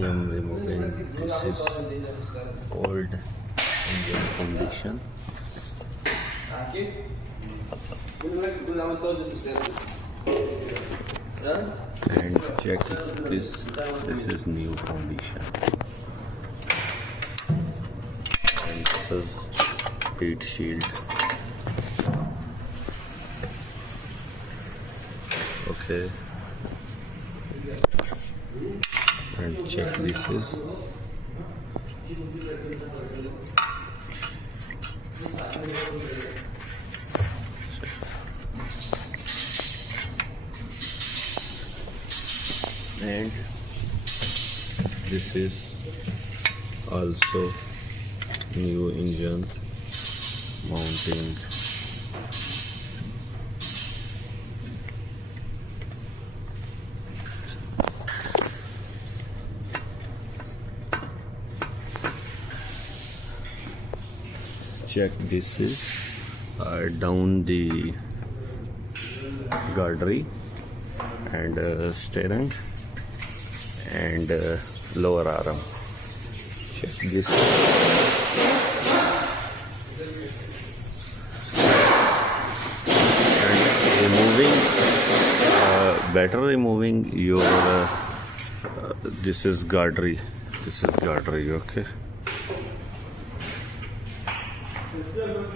am removing. This is old engine condition. And check this. This is new condition. And this is heat shield. Okay. And check this is. And this is also new engine mounting. Check this is down the guardrail and steering and lower arm. Check this. And removing, better removing your this is guardrail. This is guardrail. Okay.